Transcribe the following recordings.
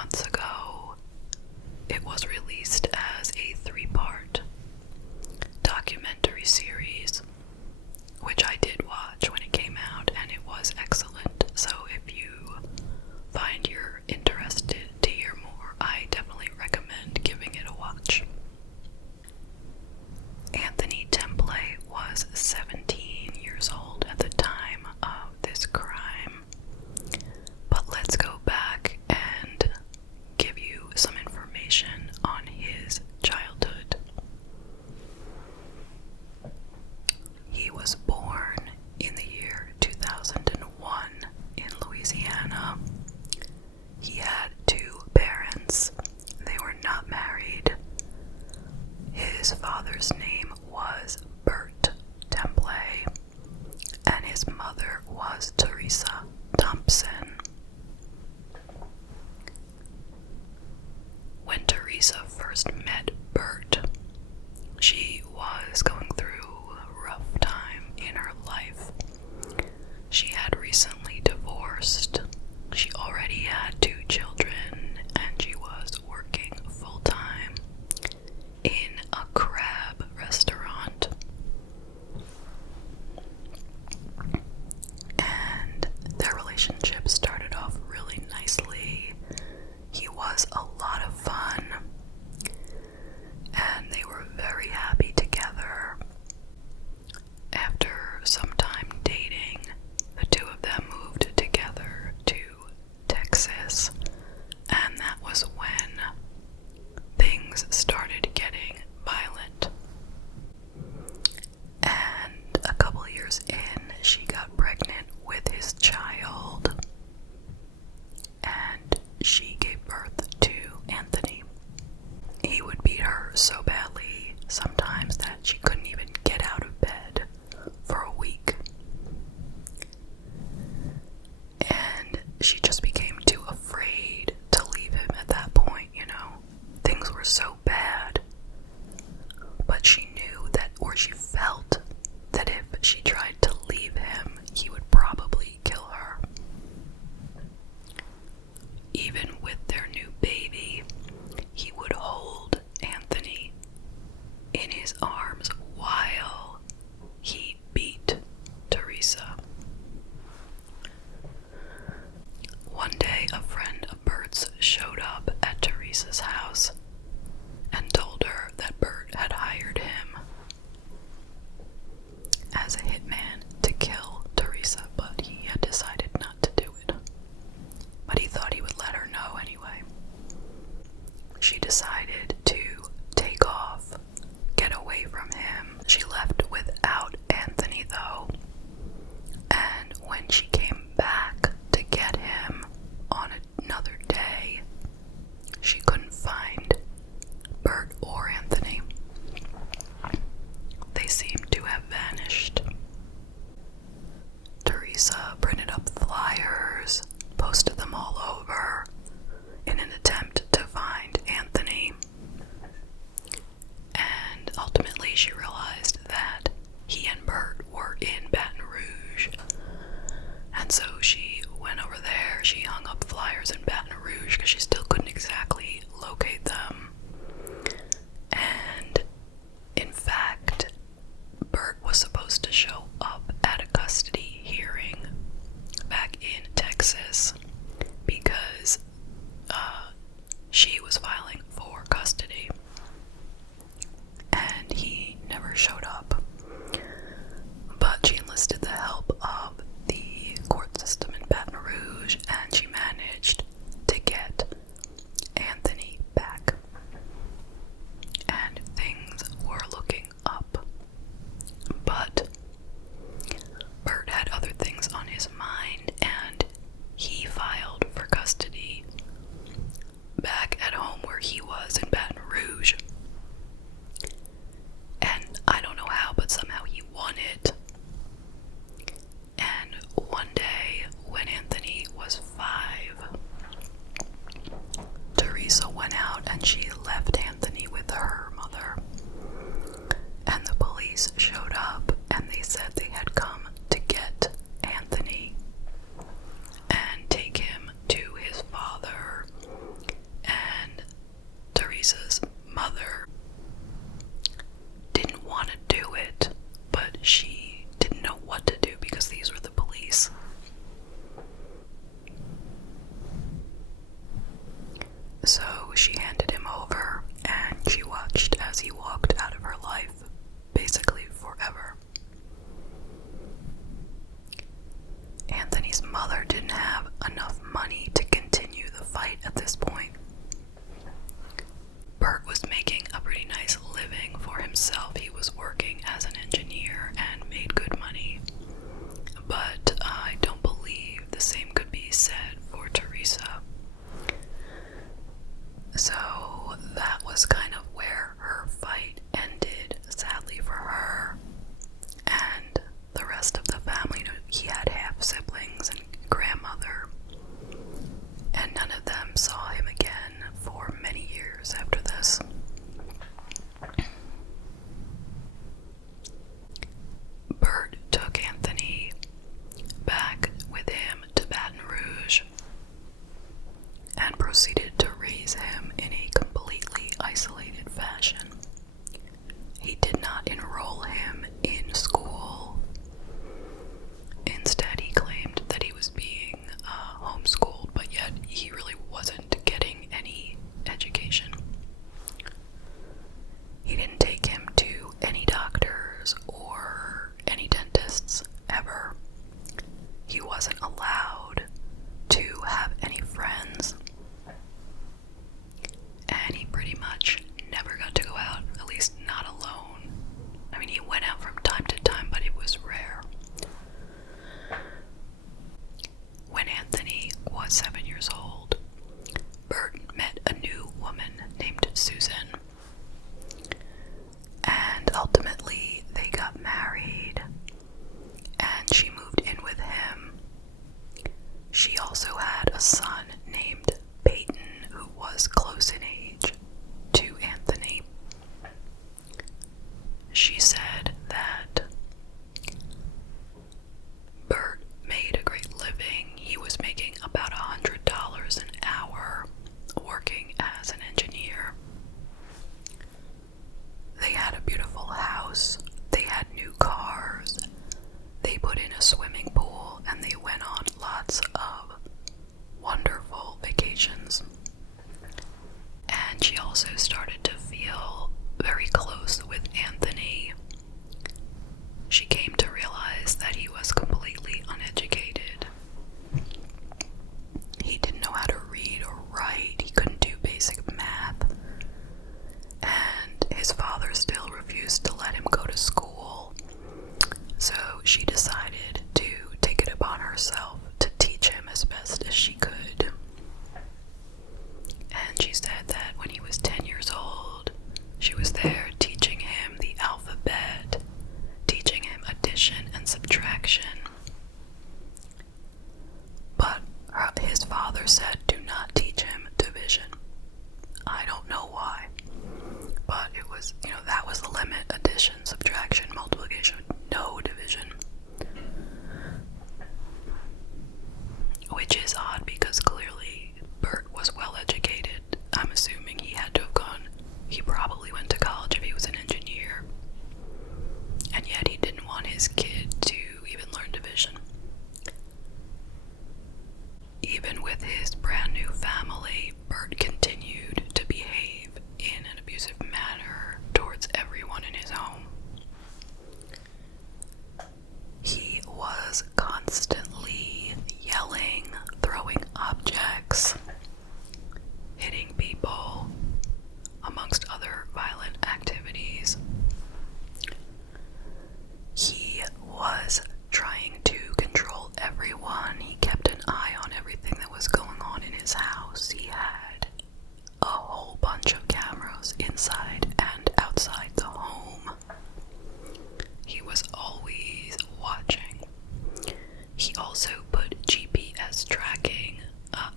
months ago, it was released as a 3-part documentary series, which I did watch when it came out, and it was excellent. So if you find you're interested to hear more, I definitely recommend giving it a watch. Anthony Templet was 17 years old at the time of this crime. But let's go back and give you some information on his childhood. He was born in the year 2001 in Louisiana. He had 2 parents. They were not married. His father's name was Bert Templet, and his mother was Teresa Thompson. When Teresa first met Bert, she was going through a rough time in her life. She had recently divorced. She already had 2 children, and she was working full-time in a crab restaurant. And their relationship started off really nicely. He was a lot of fun, and they were very happy together. After some time dating, the 2 of them moved together to Texas, and that was when things started getting violent. And a couple years in, she got pregnant with his child, and she gave birth to Anthony. He would beat her so badly sometimes that she couldn't even get out of bed for a week. And she just became too afraid to leave him at that point, Things were so bad. But she knew that, or she felt that if she tried to leave him, he would probably kill her. Even with their new baby, he would hold Anthony in his arms while he beat Teresa. One day, a friend of Bert's showed up at Teresa's house and told her that Bert had hired him as a hitman to kill Teresa, but he had decided not to do it. But he thought he would let her know anyway. She decided to take off, get away from him. She left without Anthony, though, and when she came back to get him on another day, she couldn't find Bert or Anthony. They seemed to have vanished. Teresa printed up flyers, posted them all over in an attempt to find Anthony. And ultimately she realized that he and Bert were in Baton Rouge. And so she went over there. She hung up flyers in Baton Rouge because she still couldn't exactly locate them. And in fact, Bert was supposed to show up at a custody hearing back in Texas because she was filing for custody, and he never showed up. But she enlisted the help of the court system in Baton Rouge, and she managed to get Anthony back. And things were looking up. But Bert had other things on his mind, and he filed for custody back at home where he was in Baton Rouge. And I don't know how, but somehow he won it. And one day, when Anthony was 5, Teresa went out and she left Anthony with her mother. And the police showed up and they said they had come to get Anthony and take him to his father and proceeded to raise him in a completely isolated fashion. He did not enroll him in school. Instead, he claimed that he was being homeschooled, but yet he really wasn't getting any education. He didn't take him to any doctors or any dentists ever. He wasn't allowed to have any friends. And he pretty much never got to go out, at least not alone. I mean, he went out from time to time, but it was rare. When Anthony was 7 years old, Bert met a new woman named Susan. And ultimately, they got married, and she moved in with him. She also had a son named Peyton, who was close in age to Anthony. She said that Bert made a great living. He was making about $100 an hour working as an engineer. They had a beautiful house, they had new cars, they put in a swimming pool, and they went on lots of wonderful vacations. And she also started to feel very close with Anthony. She came to realize that he was completely uneducated. He didn't know how to read or write, he couldn't do basic math, and his father still refused to let him go to school. So she decided to take it upon herself to teach him as best as she could. And she said that when he was 10 years old, she was there teaching him the alphabet, teaching him addition and subtraction. But his father said, do not teach him division. I don't know why, but it was, that was the limit: addition, subtraction, multiplication, no division. Which is odd because clearly Bert was well educated. I'm assuming he had to have he probably went to college if he was an engineer. And yet he didn't want his kid to even learn division. Even with his brand new family, Bert continued to behave in an abusive manner towards everyone in his home. He was constantly yelling, throwing objects, hitting people, amongst other violent activities. He was trying to control everyone. He kept an eye on everything that was going on in his house. He had a whole bunch of cameras inside and outside the home. He was always watching. He also put GPS tracking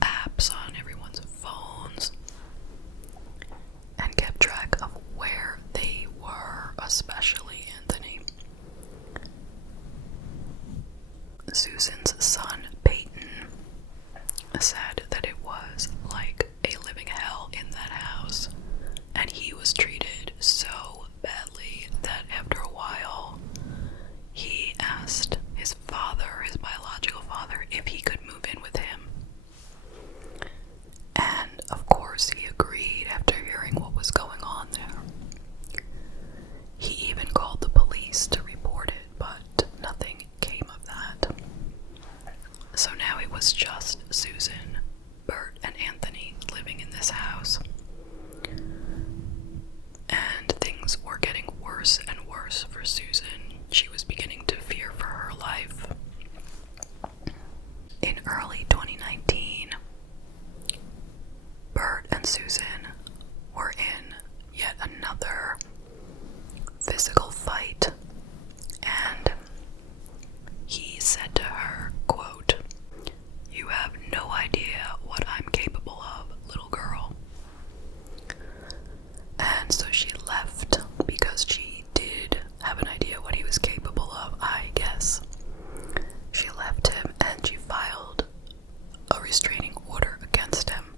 apps on everyone's phones and kept track of where they were, especially Anthony. Susan's son, Peyton, said that it was like a living hell in that house, and he was treated so badly that after a while, he asked his father, his biological father, if he could move in with him. And of course he agreed after hearing what was going on there. He even called the police to report it, but nothing came of that. So now it was just Susan, Bert, and Anthony living in this house. And things were getting worse and worse for Susan. She was beginning to fear for her life. In early 2019, Bert and Susan were in yet another physical fight, and he said to her, quote, "You have no idea what I'm capable of, little girl." And so she left because she did have an idea what he was capable of, I guess. She left him and she filed a restraining order against him.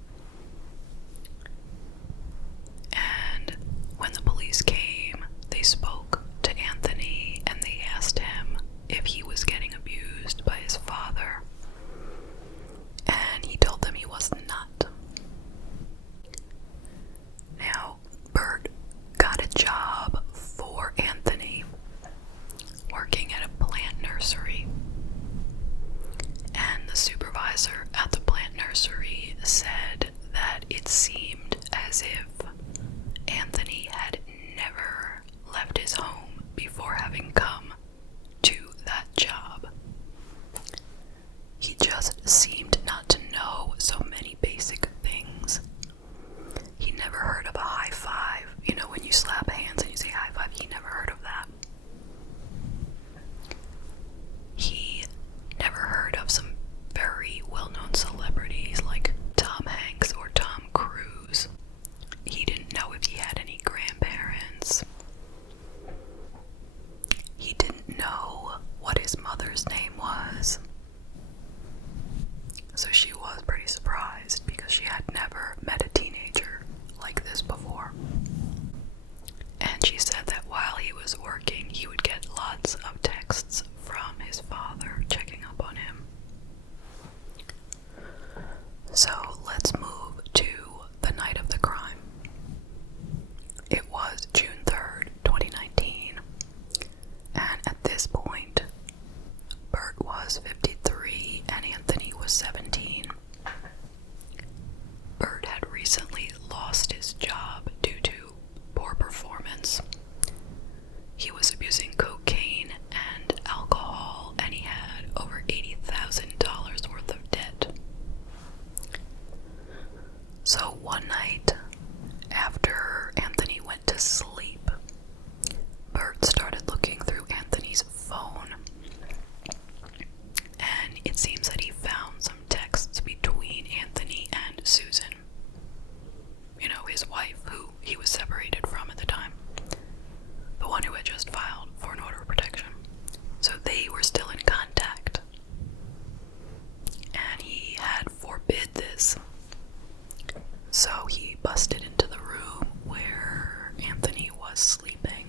So he busted into the room where Anthony was sleeping,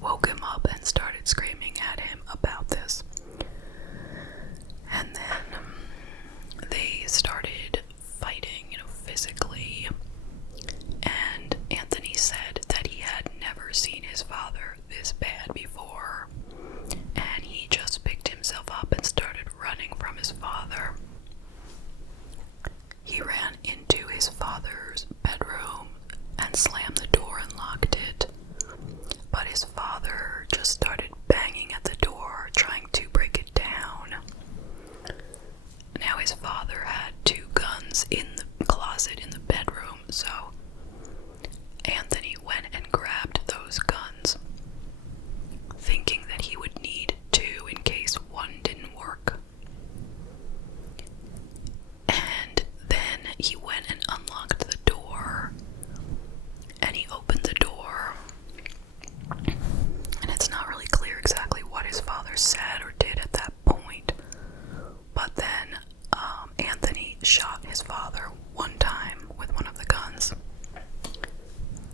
woke him up, and started screaming at him about this. And then they started fighting, physically. And Anthony said that he had never seen his father this bad before. And he just picked himself up and started running from his father. He ran into his father's bedroom and slammed the door and locked it. But his father just started banging at the door, trying to break it down. Now his father had 2 guns in the closet in the bedroom, so Anthony went and grabbed those guns, thinking that he would need 2 in case one didn't work. And then he went and unlocked the door, and he opened the door, and it's not really clear exactly what his father said or did at that point, but then Anthony shot his father 1 time with one of the guns,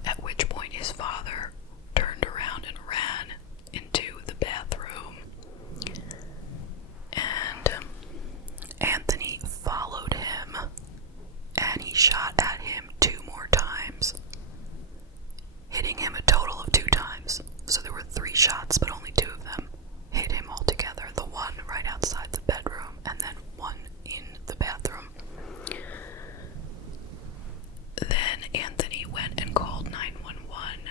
at which point his father turned around and ran into the bathroom, and Anthony followed him, and he shot at him 2 more times, hitting him a total of 2 times. So there were 3 shots, but only 2 of them hit him altogether. The one right outside the bedroom, and then one in the bathroom. Then Anthony went and called 911,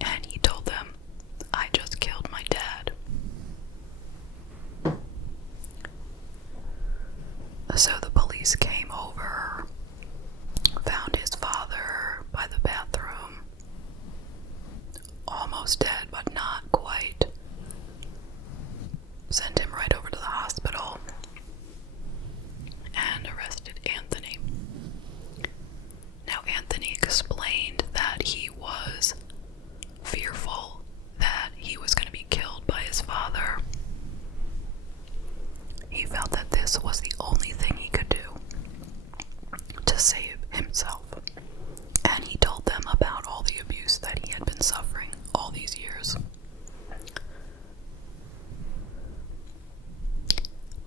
and he told them, "I just killed my dad." So the police came over, found his father by the bathroom, almost dead, but not quite. Sent him right over to the hospital and arrested Anthony. Now, Anthony explained that he was fearful that he was going to be killed by his father. He felt that this was the only thing he could do to save himself. And he told them about all the abuse that he had been suffering all these years.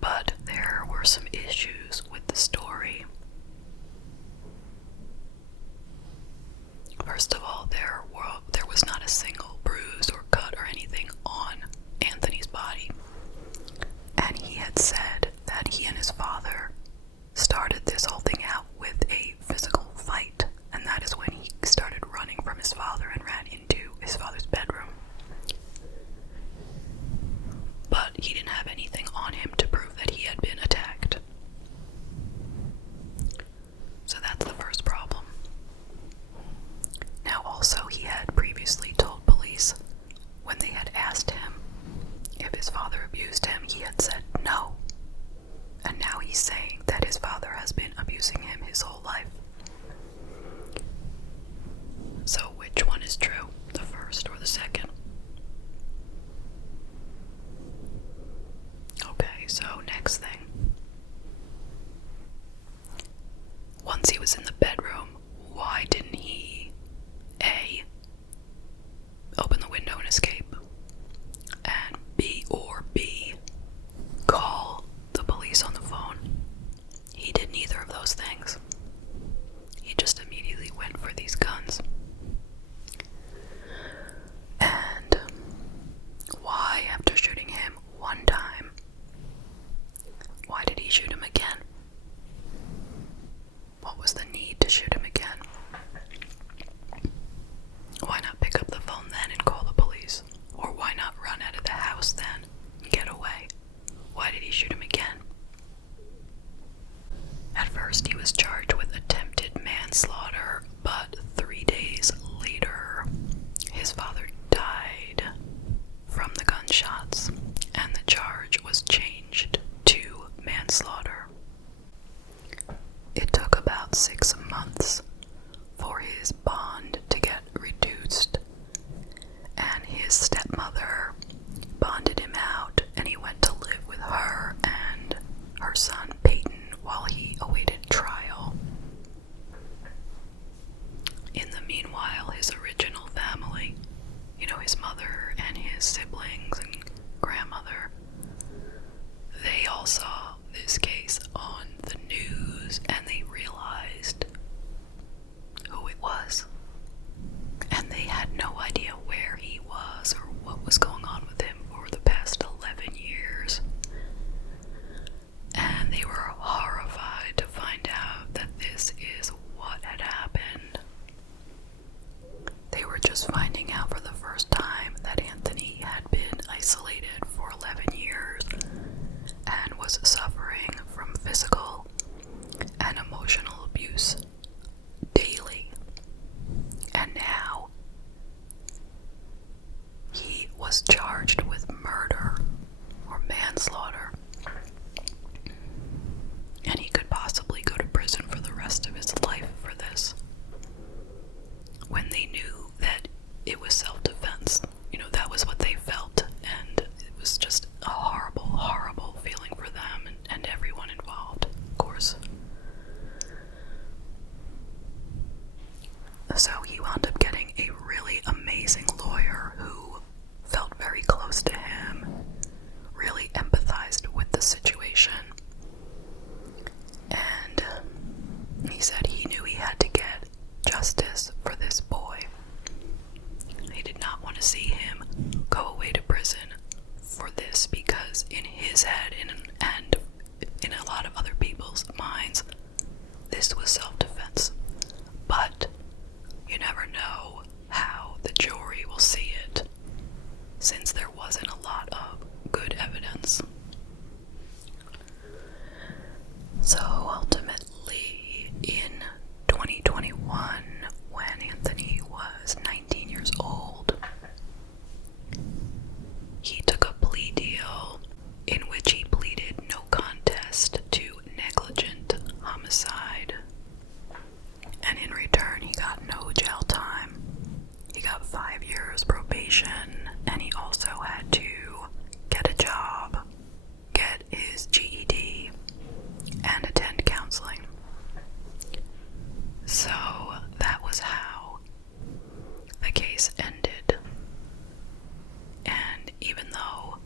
But there were some issues with the story. First of all, there was not a single bruise or cut or anything on Anthony's body. And he had said that he and his father started this whole thing out with a physical fight, and that is when he started running from his father and ran into his father's bedroom. But he didn't have anything on him to prove that he had been attacked. So that's the first problem. Now also, he had previously told police, when they had asked him if his father abused him, he had said no. And now he's saying that his father has been abusing him his whole life. So which one is true, the first or the second? Okay, so next thing. Once he was in the bedroom, why didn't he, A, open the window and escape, and B, call the police on the phone? He did neither of those things. He just immediately went for these guns. And why, after shooting him 1 time, why did he shoot him again? What was the need to shoot him again? Why not pick up the phone then and call the police? Or why not run out of the house then and get away? Why did he shoot him again? At first he was charged with attempted manslaughter, but 3 days later, his father died from the gunshots, and the charge was changed to manslaughter. It took about 6 months for his bond to get reduced, and his stepmother bonded him out, and he went to live with her and her son Peyton while he awaited trial. probation. And he said he knew he had to get justice for this boy. He did not want to see him go away to prison for this, because in his head and in a lot of other people's minds, this was self-defense. But you never know how the jury will see it, since there wasn't a lot of good evidence. So ultimately, in 2021, when Anthony was 19 years old, he took a plea deal in which he pleaded no contest to negligent homicide. And in return, he got no jail time. He got 5 years probation, and he also had to get a job, get his GED, and attend counseling. So that was how the case ended. And even though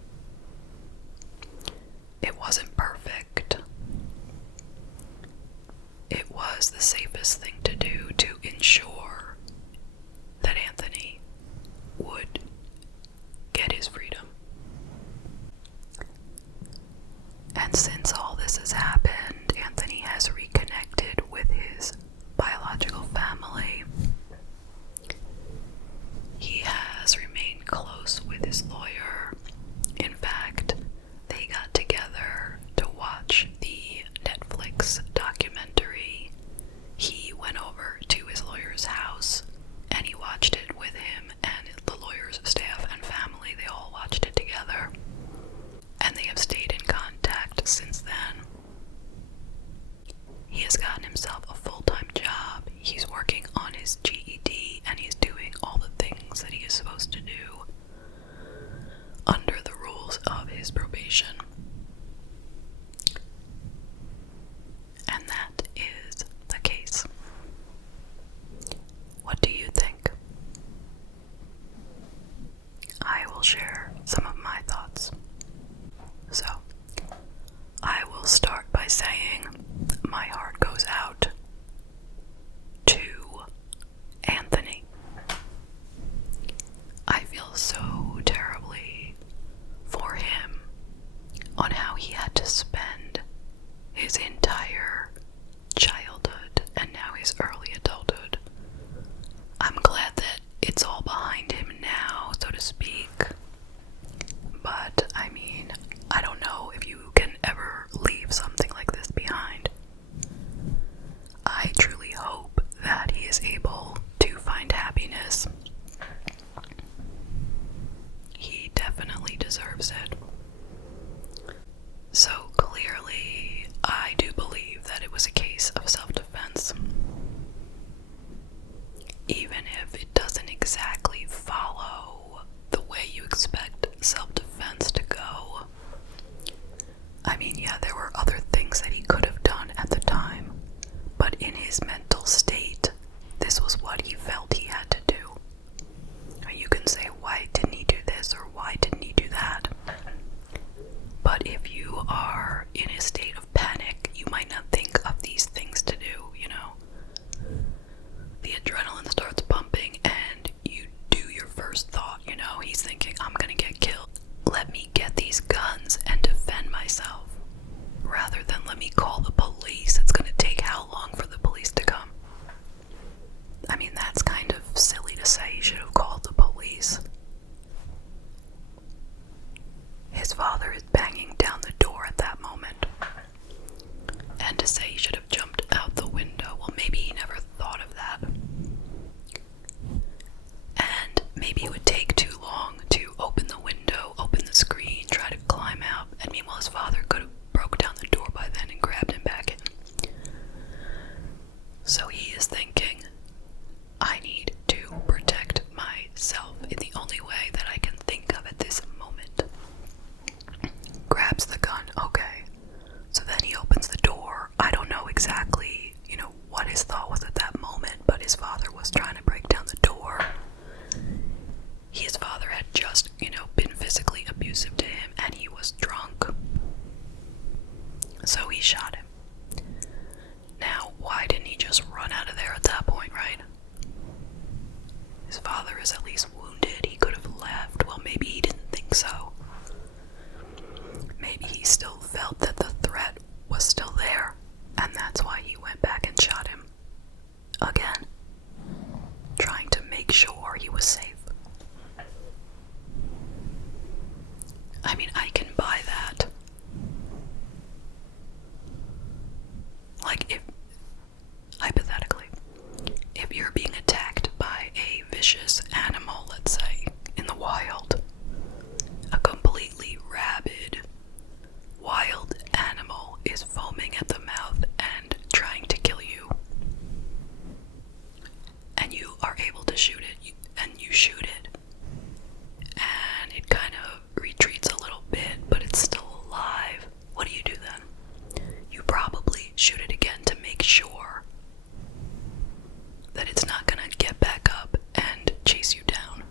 it wasn't perfect, it was the safest thing to do to ensure that Anthony would get his freedom. And since all this has happened, Anthony has reconnected with his biological family. He has remained close with his lawyer. In fact, they got together to watch the Netflix documentary. He went over to his lawyer's house and he watched it with him and the lawyer's staff and family. They all watched it together, and they have stayed in contact since then. He has gotten himself a full-time job. He's working on his GED, and he's doing all the things that he is supposed to do under the rules of his probation. And that is the case. What do you think? I will share some of my thoughts. So, I will start by saying my heart goes out to Anthony. I feel so terribly for him on how he had to spend his entire childhood and now his early adulthood. I'm glad that it's all behind him now, so to speak. But, I mean, I don't know if you can ever leave something like this behind. I truly hope that he is able to find happiness. He definitely deserves it. So clearly, I do believe that it was a case of self-defense. Even if it doesn't exactly follow the way you expect self-defense to go. I mean, yeah, there were other things that he could have done at the time, but in his mental state, this was what he felt he had to do. You can say, why didn't he do this, or why didn't he do that? But if you are in a state of panic, you might not think of these things to do, you know? The adrenaline starts pumping, and you do your first thought, you know? He's thinking, I'm gonna get killed. Let me get these guns and defend myself, rather than let me call the police. It's gonna take how long for the police to come? I mean, that's kind of silly to say he should have called the police. His father is banging down the door at that moment. And to say he should have jumped out the window, well, maybe he never thought of that. And maybe it would take too long to open the window, open the screen, try to climb out, and meanwhile his father could have broke down the door by then and grabbed him back in. So he is thinking, I need to protect myself in the only way that I can think of at this moment. Grabs the gun, okay. So then he opens the door. I don't know exactly, you know, what his thought was at that moment, but his father was trying to break down the door. shoot it, and it kind of retreats a little bit, but it's still alive, what do you do then? You probably shoot it again to make sure that it's not gonna get back up and chase you down.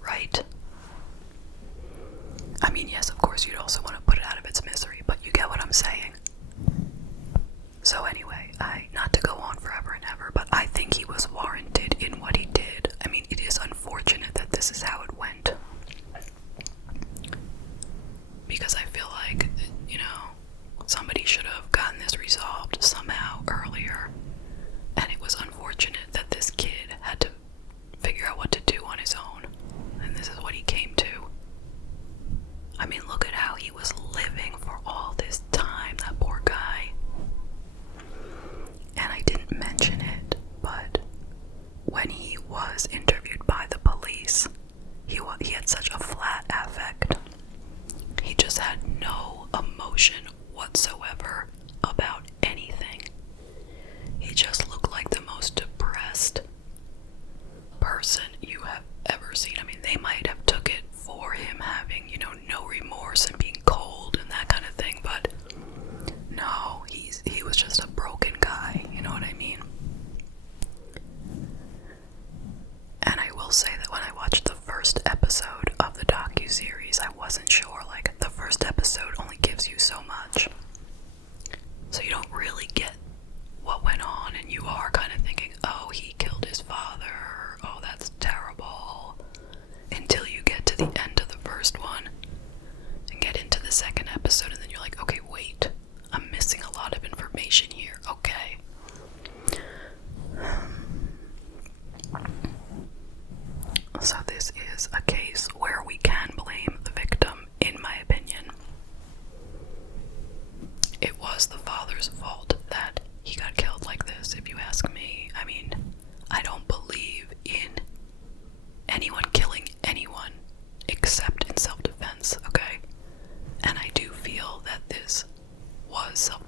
Right? I mean, yes, of course, you'd also want to put it out of its misery, but you get what I'm saying. So anyway, not to go on forever and ever, but I think he was warranted in what he did. I mean, it is unfortunate that this is how it went. Because I feel like, somebody should have gotten this resolved somehow earlier. And it was unfortunate that this kid had to figure out what to do on his own. And this is what he came to. I mean, look at how he was living for all this time, that poor guy. And I didn't mention it, but when he was interviewed by the police, he had such a flat affect. He just had no emotion whatsoever about anything. He just looked like the most depressed person you have ever seen. I mean, they might have took it for him having, no remorse and being cold and that kind of thing, but no, he was just a broken guy, you know what I mean? And I will say that when I watched the first episode of the docuseries, I wasn't sure, like, the first episode only gives you so much. So you don't really get what went on, and you are kind of thinking, oh, he killed his father, oh, that's terrible, until you get to the end of the first one, and get into the second episode, and then you're like, okay, wait, I'm missing a lot of information here, okay. So this is a case where we can blame the victim, in my opinion. It was the father's fault that he got killed like this, if you ask me. I mean, I don't believe in anyone killing anyone except in self-defense, okay? And I do feel that this was self-defense.